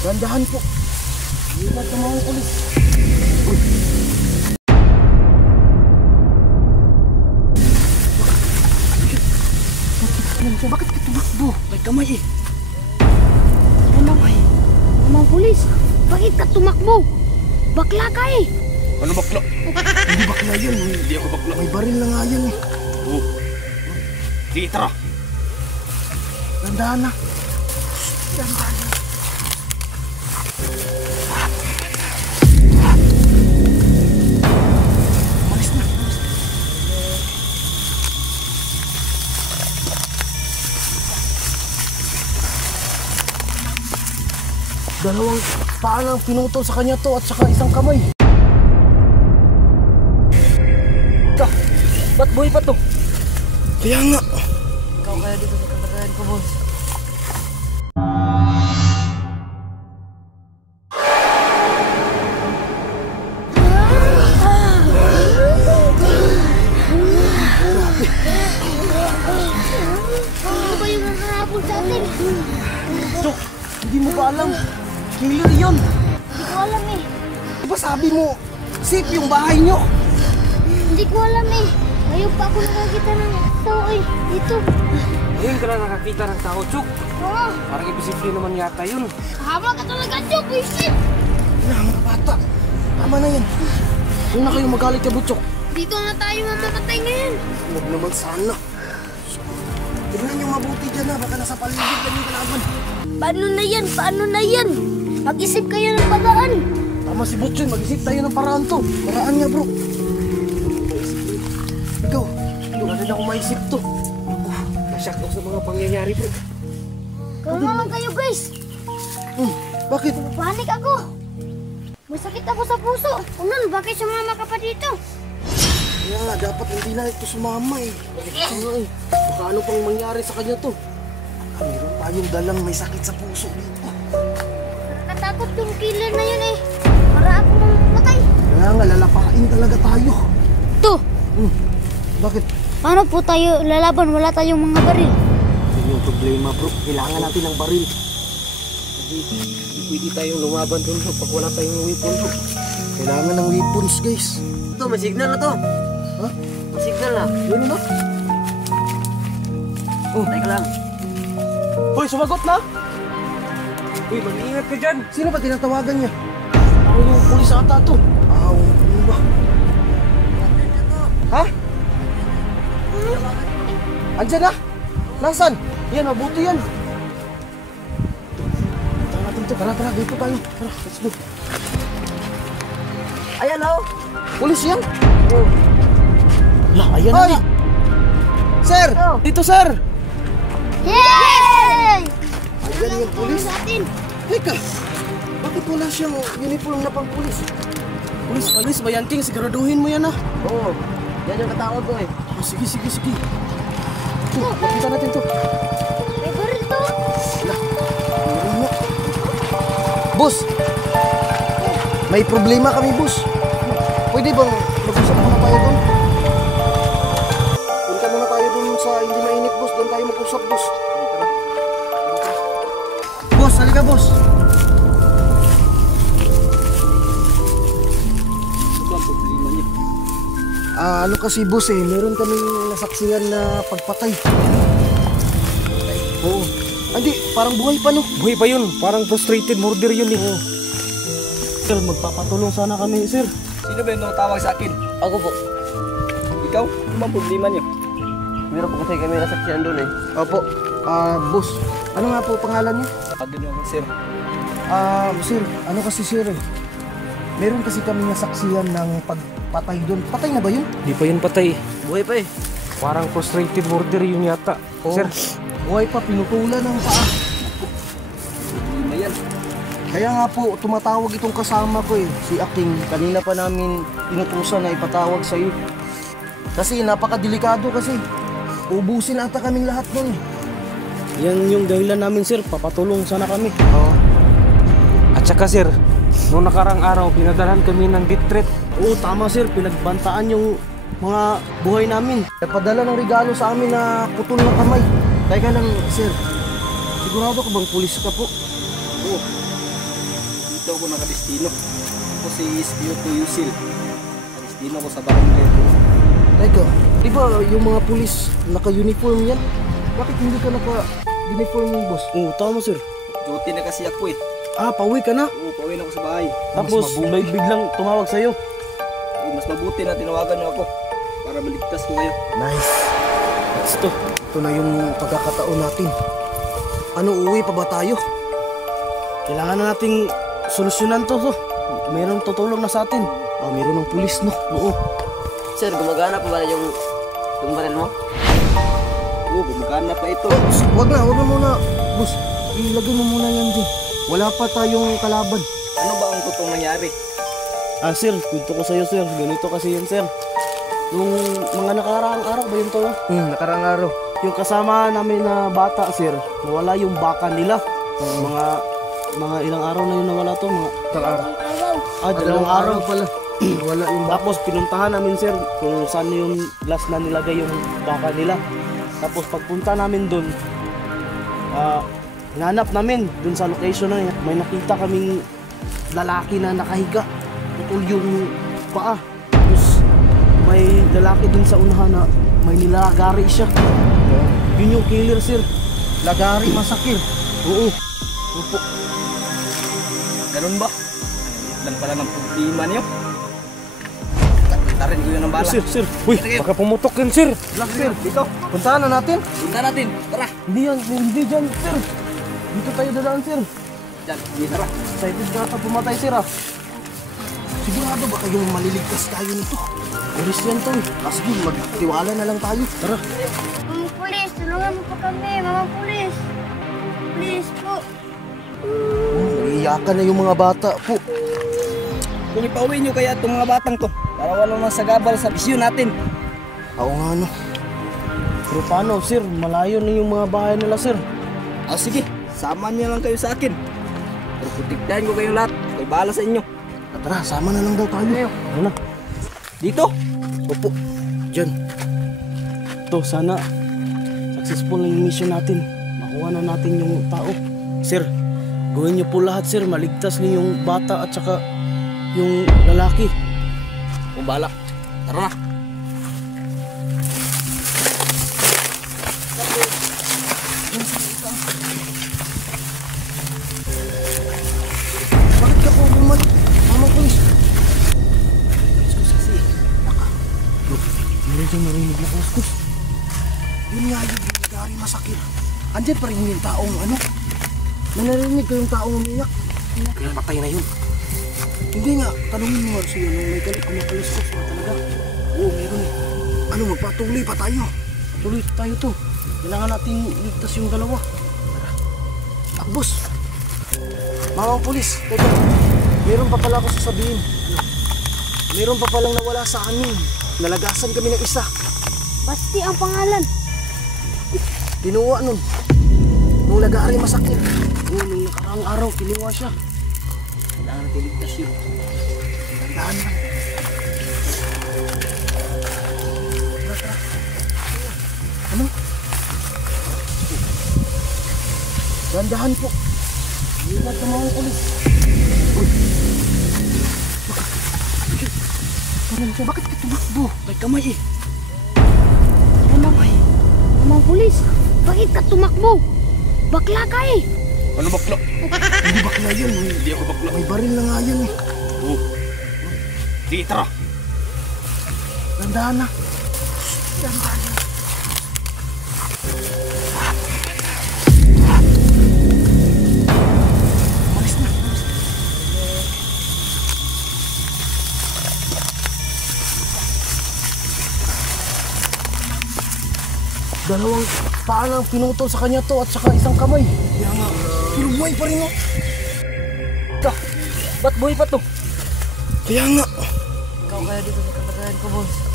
Dandahan po. Ingat ng mga pulis. Uy. Bakit ka tumakbo? May kamay eh. Kamay? Mga pulis, bakit ka tumakbo? Bakla ka eh. Ano bakla? Hindi bakla yan. Hindi ako bakla. May baril na nga yan eh. Oo. Sige, tara. Dandahan na. Dandahan na. Malis na. Dalawang paa lang pinutol sa kanya to at saka isang kamay. Ba't buhay pa to? Kaya nga. Ikaw kaya dito sa kapatayan ko, boss. Ano ba yung nakahabol sa atin? Chok, hindi mo ba alam? Killer yun. Hindi ko alam eh. Diba sabi mo, safe yung bahay nyo? Hindi ko alam eh. Ngayon pa ako nakakita ng tao eh. Dito. Ngayon ka na nakakita ng tao, Chuk. Oo. Parang imposible naman yata yun. Hama ka talaga, Chok. Wisit. Wala, mga bata. Tama na yan. Huwag na kayo magalit ka, Butchok. Dito na tayo mamamatay ngayon. Huwag naman sana. Tignan nyo mabuti dyan na. Baka nasa paligid lang yung kalaban. Paano na yan? Paano na yan? Mag-isip kayo ng paraan. Tama si Butchoy. Mag-isip tayo ng paraan to. Paraan nga, bro. Ikaw, wala rin ako maisip to. Nasyak ako sa mga pangyayari, bro. Kalma lang kayo, guys. Bakit? Panik ako. Masakit ako sa puso. Unan, bakit sumama ka pa dito? Kaya nga, dapat hindi na ito sumama eh. Baka ano pang mangyari sa kanya to. Meron tayong dalang may sakit sa puso dito. Nakakatakot yung killer na yun eh. Para ako mamatay. Kaya nga, lalapain talaga tayo. To, Bakit? paano po tayo lalaban? Wala tayong mga baril. Yun yung problema, bro. Kailangan natin ng baril. Hindi pwede tayong lumaban doon pag wala tayong weapon, bro. Kailangan ng weapons, guys. Ito, may signal na to. Ha? May signal na. Yun na? Oh, teka lang. Hoy, sumagot na! Uy, mag-iingat ka dyan. Sino ba tinatawagan niya? Ako yung pulis ata to. Ano ba? Ha? Andyan na? Nasaan? Yan, mabuti yan. Tara natin to. Tara, dito tayo. Tara, let's go. Ayan, oh. Pulis yan? Oo. Ayan na nga. Sir! Dito, sir! Yay! Ayan yung pulis. Natin. Teka, bakit wala siyang uniform na pang pulis? Pulis ba yan, King? Siguraduhin mo yan, ah. Oo. Yan yung katawag ko eh. Oh, sige. Makita natin to. May baril to. Meron nga. Boss! May problema kami, boss. Pwede bang mag-usap muna tayo doon? Punta muna tayo doon sa hindi mainit, boss. Doon tayo mag-usap, boss. Boss, halika, boss. Ito ang problema niya. Ano kasi, boss meron kaming nasaksihan na pagpatay. Oo. Hindi, parang buhay pa, no? Buhay pa yun. Parang frustrated murder yun eh. Sir, magpapatulong sana kami, sir. Sino ba yung tawag sa akin? Ako po. Ikaw? Ano bang problema niyo? Meron po kasi kami nasaksihan doon eh. Opo. Boss, ano nga po pangalan niyo? Ganyan ako, sir. Sir, ano kasi, sir? Meron kasi kami nasaksihan ng pagpatay doon. Patay na ba yun? Di pa yun patay. Buhay pa eh. Parang frustrated murder yun yata. Oo. Sir, Buhay pa, pinutulan ng paa. problema yan. Kaya nga po, tumatawag itong kasama ko si Aking. Kanina pa namin inutusan na ipatawag sa iyo. Kasi napakadelikado kasi. Ubusin ata kaming lahat nun. Yan yung dahilan namin, sir. Papatulong sana kami. Oo. At saka, sir, noong nakarang araw, pinadalhan kami ng death threat. Oo, tama sir. Pinagbantaan yung mga buhay namin. Napadala ng regalo sa amin na putol na kamay. Teka lang, sir. Sigurado ka bang pulis ka po? Oo. dito ako nakadestino. Ako si Espiritu Yusil. Nakadestino ko sa barangay ko. Teka, di ba yung mga pulis naka-uniform yan? Bakit hindi ka naka-uniform, boss? Oo, tama sir. Duty na kasi ako eh. Ah, pauwi ka na. Oo, pauwi na ako sa bahay. Tapos may biglang tumawag sa'yo. Oo, mas mabuti na tinawagan niyo ako para maligtas ko kayo. Nice. What's to? Ito na yung pagkakataon natin. Ano, uwi pa ba tayo? Kailangan na nating solusyonan to. Mayroong tutulong na sa atin. Ah, meron ng pulis, no? Oo. Sir, gumagana pa ba yung baril mo? Oo, gumagana pa ito. Boss, wag na muna. Boss, ilagay mo muna yan dyan. Wala pa tayong kalaban. Ano ba ang totoong nangyari? Ah sir, kwento ko sa'yo sir. Ganito kasi yan sir. Nung mga nakaraang araw ba yun to? Nakarang araw. Yung kasama namin na bata sir, nawala yung baka nila. Mga ilang araw na yun nawala to. Mga Araw. dalawang araw. pala. Wala yung baka. Tapos pinuntahan namin sir kung saan yung glass na nilagay yung baka nila. Tapos pagpunta namin dun, hinanap namin dun sa location na yun. May nakita kaming lalaki na nakahiga. Putol yung paa. Tapos may lalaki dun sa unahan na may nilagari siya. Yun yung killer sir. Lagari masakir. Oo. Opo. Ganun ba? Lang pala ng problema niyo. Tarin ko yun ang bala. Sir. Uy, baka pumutok yun sir. Sir, dito. Puntahan na natin. Punta natin. Tara. Hindi dyan sir. Dito tayo dadaan sir. Diyan, hindi tara. Excited ka ata pumatay sir ah. Sigurado ba kayong maliligtas tayo nito? Oris yan to. Sige, magtiwala na lang tayo. Tara. Mga pulis, tulungan mo po kami, mga pulis. Please po. Naiiyakan na yung mga bata po. Kung ipauwi nyo kaya itong mga batang to, para wala nang sagabal sa bisyo natin. Oo nga, no. Pero paano sir? Malayo na yung mga bahay nila sir. Sige, sama niyo lang kayo sa akin. Pero protektahan ko kayong lahat. Ko'y bahala sa inyo. Tara, sama na lang daw tayo. Ano na? Dito? Opo. Diyan. To, sana successful na yung mission natin. Makuha na natin yung tao. Sir, gawin niyo po lahat sir. Maligtas niyo yung bata at saka yung lalaki. Kung bahala. Tara na. Bakit ka po bumalik? Mamang pulis. Meron dyan narinig na kuskus. Yun nga yung Gary Masakir. Andyan pa rin yung taong ano? Nanarinig ko yung taong umiyak. Kaya patay na yun. Hindi nga, tanungin mo nga siya nung may galit kumakaluskus na talaga. Oo, meron eh. Ano, magpatuloy pa tayo. Tuloy tayo to. Kailangan natin ligtas yung dalawa. Boss, mga pulis, teka, meron pa pala ako sasabihin. Meron pa palang nawala sa amin. Nalagasan kami ng isa. Basti ang pangalan. Kinuha nun. Nung lagari masakit. Oo, nung nakaraang araw, kinuha siya. Kailangan natin ligtas yun. Tandaan lang. Tara. Ano? Dandahan po. Ingat sa mga pulis. Bakit ka tumakbo? May kamay eh. Mga pulis, bakit ka tumakbo? Bakla ka eh. Ano bakla? Hindi bakla yun. Hindi ako bakla. May baril na nga yun eh. Sige, tara. Dandahan na. Dandahan na. Malis na. Dalawang paa lang pinutol sa kanya to at saka isang kamay. Kaya nga, pero buhay pa rin oh. Ka, ba't buhay pa to? Kaya nga. Ikaw kaya dito sa kabatayan ko, boss.